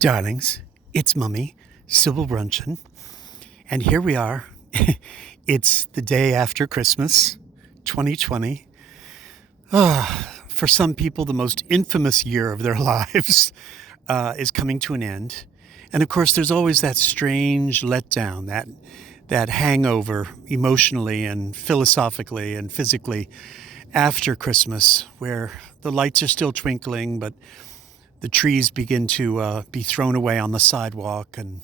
Darlings, it's Mummie, Sybil Bruncheon, and here we are. It's the day after Christmas, 2020. For some people, the most infamous year of their lives is coming to an end. And of course, there's always that strange letdown, that hangover emotionally and philosophically and physically after Christmas, where the lights are still twinkling, but the trees begin to be thrown away on the sidewalk, and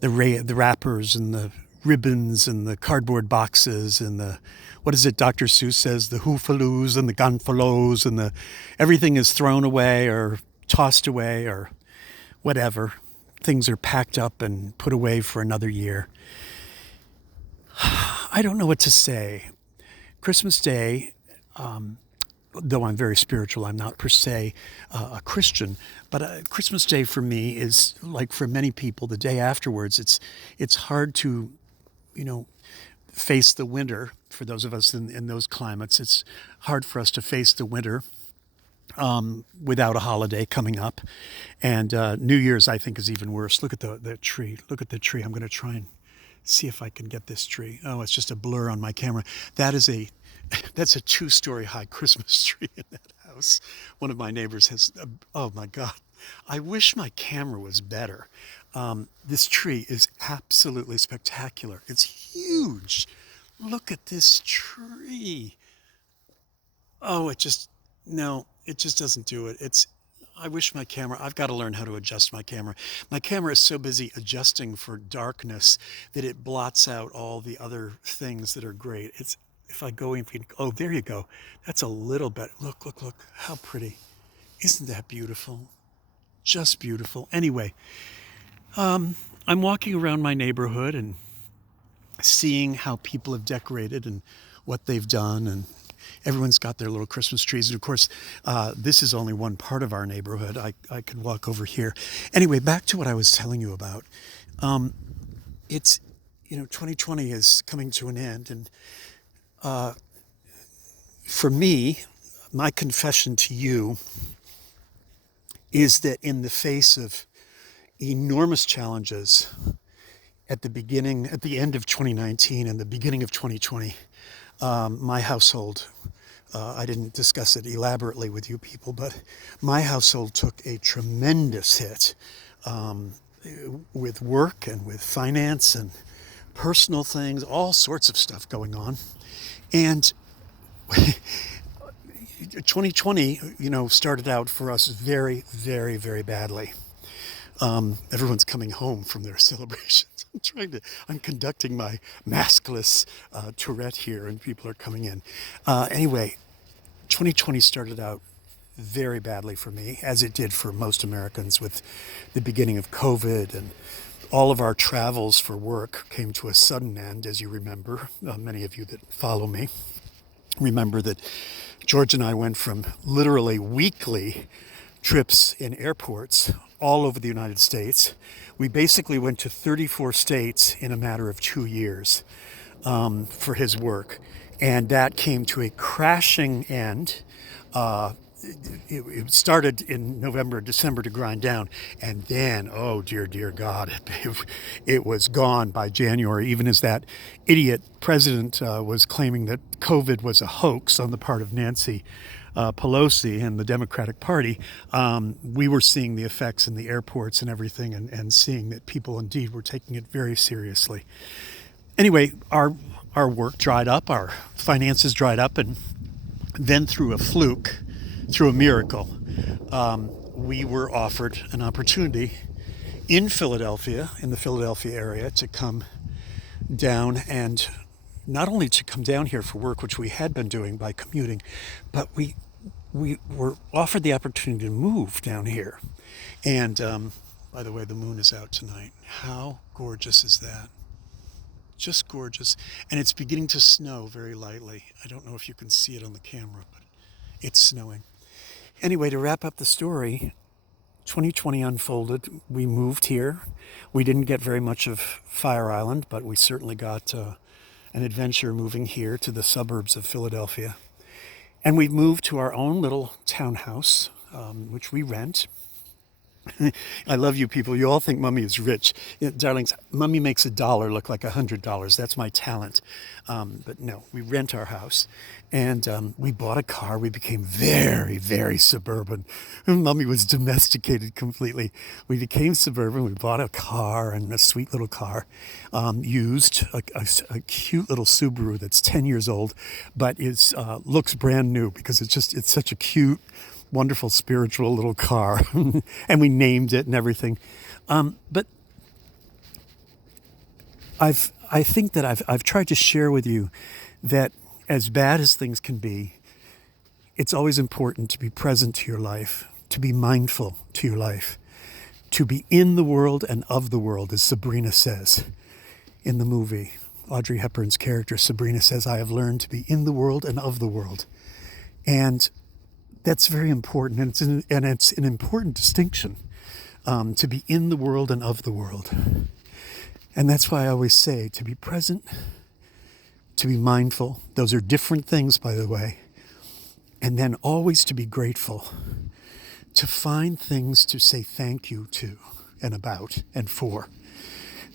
the wrappers and the ribbons and the cardboard boxes and the, what is it Dr. Seuss says, the hoofaloos and the gonfalos and the everything is thrown away or tossed away or whatever. Things are packed up and put away for another year. I don't know what to say. Christmas Day, though I'm very spiritual, I'm not per se a Christian, but Christmas Day for me is like for many people, the day afterwards. It's hard to, face the winter. For those of us in those climates, it's hard for us to face the winter without a holiday coming up. And New Year's, I think, is even worse. Look at the tree. Look at the tree. I'm going to try and see if I can get this tree. Oh, it's just a blur on my camera. That's a 2-story high Christmas tree in that house. One of my neighbors has, oh my God, I wish my camera was better. This tree is absolutely spectacular. It's huge. Look at this tree. Oh, it just doesn't do it. I wish my camera, I've got to learn how to adjust my camera. My camera is so busy adjusting for darkness that it blots out all the other things that are great. If I go in, oh, there you go. That's a little bit, look, how pretty. Isn't that beautiful? Just beautiful. Anyway, I'm walking around my neighborhood and seeing how people have decorated and what they've done, and everyone's got their little Christmas trees. And of course, this is only one part of our neighborhood. I could walk over here. Anyway, back to what I was telling you about. It's, 2020 is coming to an end. And for me, my confession to you is that in the face of enormous challenges at the end of 2019 and the beginning of 2020, my household, I didn't discuss it elaborately with you people, but my household took a tremendous hit with work and with finance and personal things, all sorts of stuff going on. And 2020, started out for us very, very, very badly. Everyone's coming home from their celebrations. I'm conducting my maskless Tour-ette here, and people are coming in. Anyway, 2020 started out very badly for me, as it did for most Americans, with the beginning of COVID, and all of our travels for work came to a sudden end, as you remember. Many of you that follow me remember that George and I went from literally weekly trips in airports all over the United States. We basically went to 34 states in a matter of 2 years for his work. And that came to a crashing end. It started in November, December to grind down. And then, oh dear God, it was gone by January, even as that idiot president was claiming that COVID was a hoax on the part of Nancy Pelosi and the Democratic Party. We were seeing the effects in the airports and everything, and seeing that people indeed were taking it very seriously. Anyway, our work dried up, our finances dried up, and then through a miracle, we were offered an opportunity in Philadelphia, in the Philadelphia area, to come down, and not only to come down here for work, which we had been doing by commuting, but we were offered the opportunity to move down here. And by the way, the moon is out tonight. How gorgeous is that? Just gorgeous. And it's beginning to snow very lightly. I don't know if you can see it on the camera, but it's snowing. Anyway, to wrap up the story, 2020 unfolded. We moved here. We didn't get very much of Fire Island, but we certainly got an adventure moving here to the suburbs of Philadelphia. And we've moved to our own little townhouse, which we rent. I love you people. You all think Mummie is rich. Darlings, Mummie makes $1 look like $100. That's my talent. But no, we rent our house. And we bought a car. We became very, very suburban. Mummie was domesticated completely. We became suburban. We bought a car, and a sweet little car, used a cute little Subaru that's 10 years old, but is looks brand new because it's such a cute, wonderful, spiritual little car. And we named it and everything. But I think that I've tried to share with you that as bad as things can be, it's always important to be present to your life, to be mindful to your life, to be in the world and of the world, as Sabrina says in the movie. Audrey Hepburn's character, Sabrina, says, I have learned to be in the world and of the world. And that's very important. And it's an important distinction, to be in the world and of the world. And that's why I always say to be present, to be mindful. Those are different things, by the way. And then always to be grateful, to find things to say thank you to and about and for,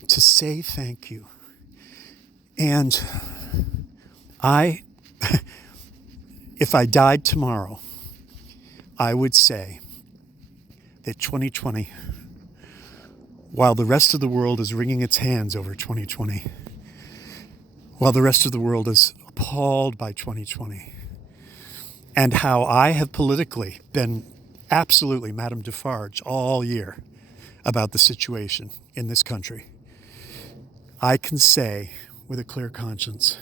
to say thank you. And if I died tomorrow, I would say that 2020, while the rest of the world is wringing its hands over 2020, while the rest of the world is appalled by 2020, and how I have politically been absolutely Madame Defarge all year about the situation in this country, I can say with a clear conscience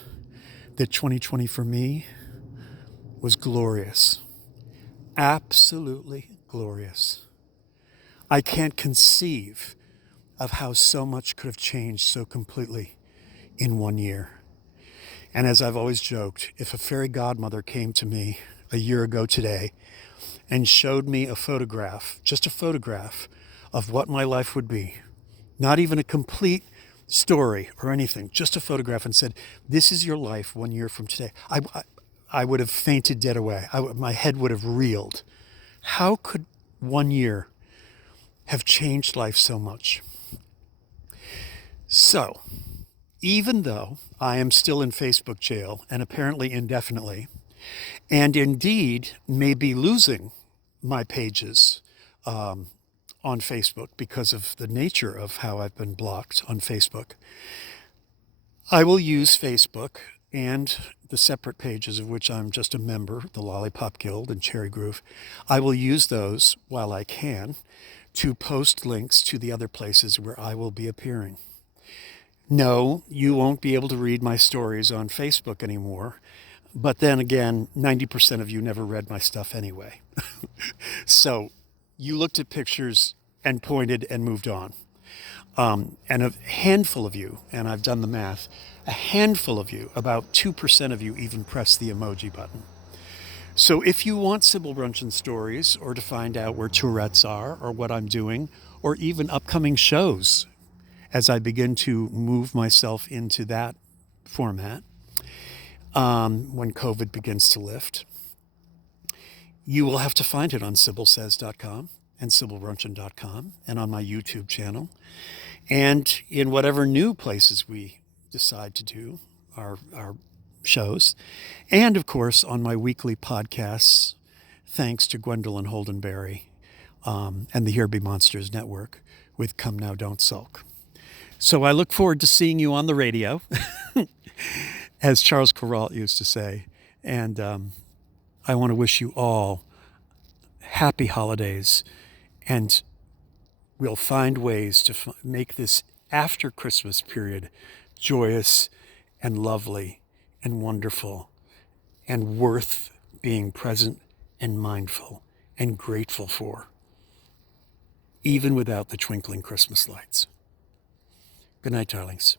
that 2020 for me was glorious. Absolutely glorious. I can't conceive of how so much could have changed so completely in 1 year. And as I've always joked, if a fairy godmother came to me a year ago today and showed me a photograph, just a photograph of what my life would be, not even a complete story or anything, just a photograph, and said, this is your life 1 year from today, I would have fainted dead away. My head would have reeled. How could 1 year have changed life so much? So, even though I am still in Facebook jail, and apparently indefinitely, and indeed may be losing my pages on Facebook because of the nature of how I've been blocked on Facebook, I will use Facebook and the separate pages of which I'm just a member, the Lollipop Guild and Cherry Groove. I will use those while I can to post links to the other places where I will be appearing. No, you won't be able to read my stories on Facebook anymore. But then again, 90% of you never read my stuff anyway. So you looked at pictures and pointed and moved on. And a handful of you, and I've done the math, a handful of you, about 2% of you even press the emoji button. So if you want Sybil Bruncheon stories, or to find out where Tour-ettes are, or what I'm doing, or even upcoming shows, as I begin to move myself into that format, when COVID begins to lift, you will have to find it on SybilSays.com and SybilBruncheon.com and on my YouTube channel, and in whatever new places we decide to do our shows, and of course on my weekly podcasts, thanks to Gwendolyn Holdenberry and the Here Be Monsters Network with Come Now Don't Sulk. So I look forward to seeing you on the radio, as Charles Corralt used to say. And I want to wish you all happy holidays. And we'll find ways to make this after Christmas period joyous and lovely and wonderful and worth being present and mindful and grateful for, even without the twinkling Christmas lights. Good night, darlings.